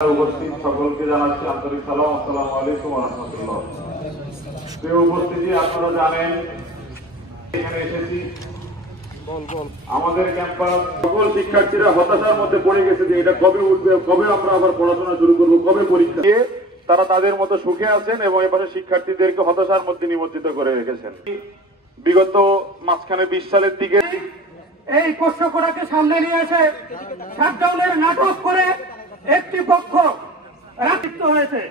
উপস্থিত সকলকে জানাচ্ছি আন্তরিক সালাম। আসসালামু আলাইকুম ওয়া রাহমাতুল্লাহ। প্রিয় উপস্থিতি, আপনারা জানেন এখানে এসেছি আমাদের ক্যাম্পাস সকল শিক্ষার্থীরা হতাশার মধ্যে পড়ে গেছে যে এটা কবে উঠবে, কবে আমরা আবার পড়াশোনা শুরু করব, কবে পরীক্ষা। তারা তাদের মতো সুখে আছেন এবং এপাশে শিক্ষার্থীদেরকে হতাশার মধ্যে নিমজ্জিত করে রেখেছেন। বিগত মাঝখানে 20 সালের দিকে এই প্রশ্নটাকে সামনে নিয়ে এসে শাটডাউনের নাটক করে একটি পক্ষ রাজত্ব হয়েছে।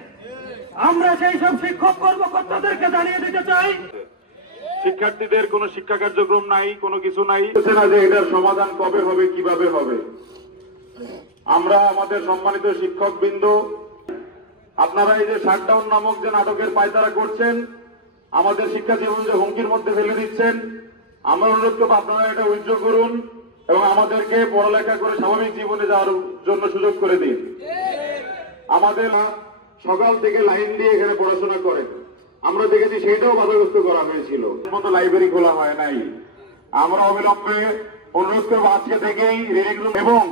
আমরা সেই সব শিক্ষক কর্মকর্তাদেরকে জানিয়ে দিতে চাই, শিক্ষার্থীদের কোনো শিক্ষা কার্যক্রম নাই, কোনো কিছু নাই, না যে এটার সমাধান কবে হবে, কিভাবে হবে। আমরা আমাদের সম্মানিত শিক্ষকবৃন্দ, আপনারা এই যে শাটডাউন নামক যে নাটকের পায়তারা করছেন, আমাদের শিক্ষা জীবন যে হুমকির মধ্যে ফেলে দিচ্ছেন, আমরা অনুরোধ করব আপনারা এটা উইথড্র করুন এবং আমাদেরকে পড়ালেখা করে স্বাভাবিক জীবনে যাওয়ার জন্য সুযোগ করে দিন। আমাদের সকাল থেকে লাইন দিয়ে এখানে পড়াশোনা করে আমরা দেখেছি, সেটাও বাধাগ্রস্ত করা হয়েছিল। মতো লাইব্রেরি খোলা হয় নাই। আমরা অবিলম্বে অনুরোধ করবো আজকে থেকেই রিডিং রুম এবং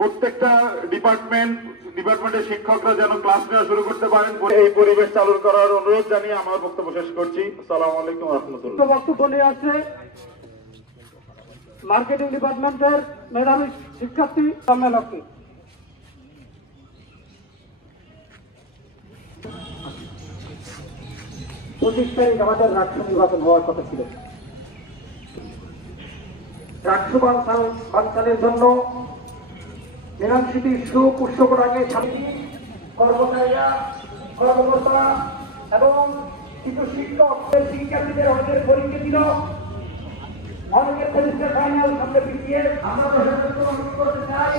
প্রত্যেকটা ডিপার্টমেন্টের শিক্ষকরা যেন ক্লাস নেওয়া শুরু করতে পারেন। এই পরিবেশ চালু করার অনুরোধ জানিয়ে আমার বক্তব্য শেষ করছি। আসসালামু আলাইকুম ওয়া রাহমাতুল্লাহ। বক্তব্য নিয়ে আসছে মার্কেটিং ডিপার্টমেন্টের মেধাবী শিক্ষার্থী সম্মেলককে। 25 তারিখ আমাদের রাষ্ট্র নির্বাচন হওয়ার কথা ছিল। রাষ্ট্র বানচালের জন্য মিনানসিটির সুপুষ্পকটাকে কর্মচারীরা, কর্মকর্তা এবং কিছু শিক্ষক শিক্ষার্থীদের অনেকের পরীক্ষা দিল, অনেকের পরীক্ষা ফাইনাল সামনে পিছিয়ে। আমরা অনুরোধ করতে চাই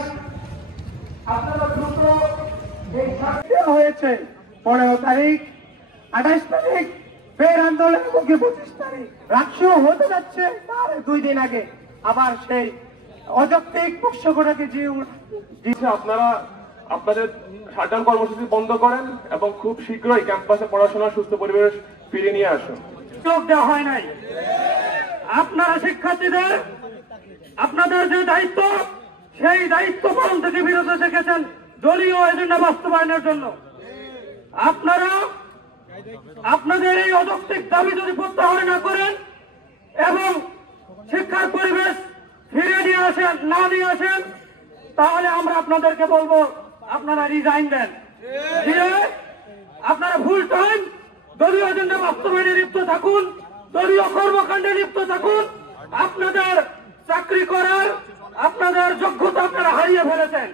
আপনারা দ্রুত এই দেওয়া হয়েছে 15 তারিখ, 28 তারিখ ফের আন্দোলনের মুখে 25 তারিখ রাষ্ট্র হতে যাচ্ছে। তার 2 দিন আগে আবার সেই অযৌক্তিক পক্ষটাকে আপনারা আপনাদের শাটডাউন কর্মসূচি বন্ধ করেন এবং খুব শীঘ্রই ক্যাম্পাসে পড়াশোনার সুস্থ পরিবেশ ফিরিয়ে নিয়ে আসুন। যোগ দেওয়া হয় নাই। আপনারা শিক্ষার্থীদের আপনাদের যে দায়িত্ব, সেই দায়িত্ব পালন থেকে বিরত থেকেছেন দলীয় এজেন্ডা বাস্তবায়নের জন্য। আপনারা আপনাদের এই অযৌক্তিক দাবি যদি প্রত্যাহার না করেন এবং শিক্ষার পরিবেশ ফিরে নিয়ে আসেন, না নিয়ে আসেন, তাহলে আমরা আপনাদেরকে বলবো আপনারা রিজাইন দেন, দিয়ে আপনারা ফুল টাইম দলীয় এজেন্ডা বাস্তবায়নে লিপ্ত থাকুন, দলীয় কর্মকাণ্ডে লিপ্ত থাকুন। আপনাদের চাকরি করার আপনাদের যোগ্যতা আপনারা হারিয়ে ফেলেছেন।